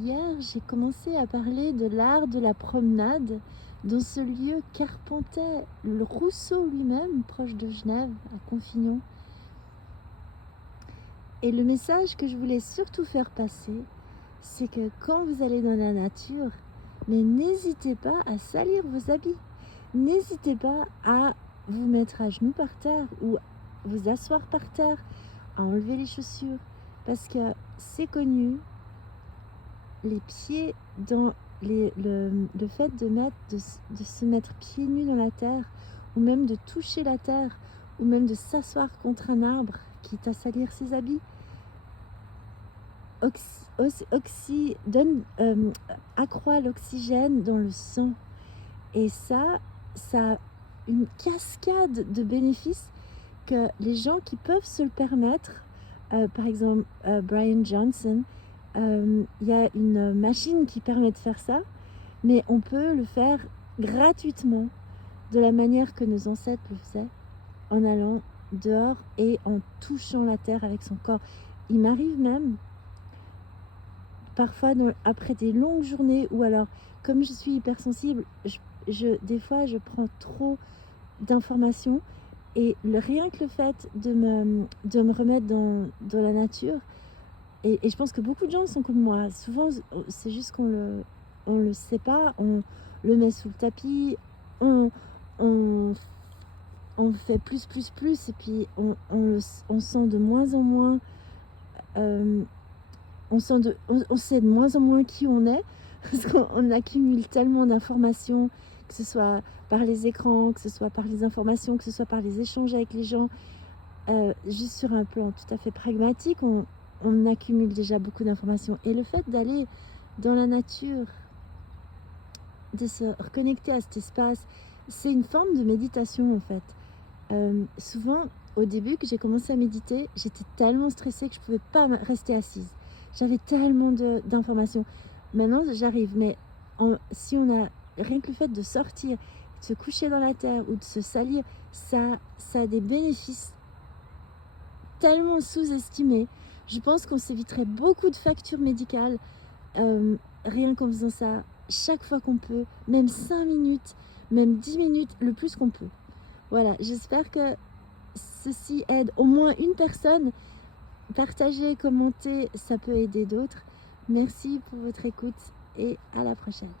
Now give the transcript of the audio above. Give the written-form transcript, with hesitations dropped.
Hier, j'ai commencé à parler de l'art de la promenade dans ce lieu qu'arpentait le Rousseau lui-même, proche de Genève, à Confignon. Et le message que je voulais surtout faire passer, c'est que quand vous allez dans la nature, mais n'hésitez pas à salir vos habits. N'hésitez pas à vous mettre à genoux par terre ou vous asseoir par terre, à enlever les chaussures, parce que c'est connu, les pieds dans le fait de se mettre pieds nus dans la terre, ou même de toucher la terre, ou même de s'asseoir contre un arbre, quitte à salir ses habits, accroît l'oxygène dans le sang. Et ça a une cascade de bénéfices que les gens qui peuvent se le permettre, par exemple Brian Johnson, il y a une machine qui permet de faire ça, mais on peut le faire gratuitement, de la manière que nos ancêtres le faisaient, en allant dehors et en touchant la terre avec son corps. Il m'arrive même, parfois après des longues journées, ou alors, comme je suis hypersensible, des fois je prends trop d'informations, et rien que le fait de me remettre dans la nature, et je pense que beaucoup de gens sont comme moi. Souvent, c'est juste qu'on le sait pas, on le met sous le tapis, on, on, on fait plus, et puis on sent de moins en moins, on sait de moins en moins qui on est, parce qu'on accumule tellement d'informations, que ce soit par les écrans, que ce soit par les informations, que ce soit par les échanges avec les gens. Juste sur un plan tout à fait pragmatique, on accumule déjà beaucoup d'informations. Et le fait d'aller dans la nature, de se reconnecter à cet espace, c'est une forme de méditation en fait. Souvent, au début que j'ai commencé à méditer, j'étais tellement stressée que je ne pouvais pas rester assise. J'avais tellement d'informations. Maintenant, j'arrive, mais si on a rien que le fait de sortir, de se coucher dans la terre ou de se salir, ça a des bénéfices tellement sous-estimés. Je pense qu'on s'éviterait beaucoup de factures médicales, rien qu'en faisant ça chaque fois qu'on peut, même 5 minutes, même 10 minutes, le plus qu'on peut. Voilà, j'espère que ceci aide au moins une personne. Partagez, commentez, ça peut aider d'autres. Merci pour votre écoute et à la prochaine.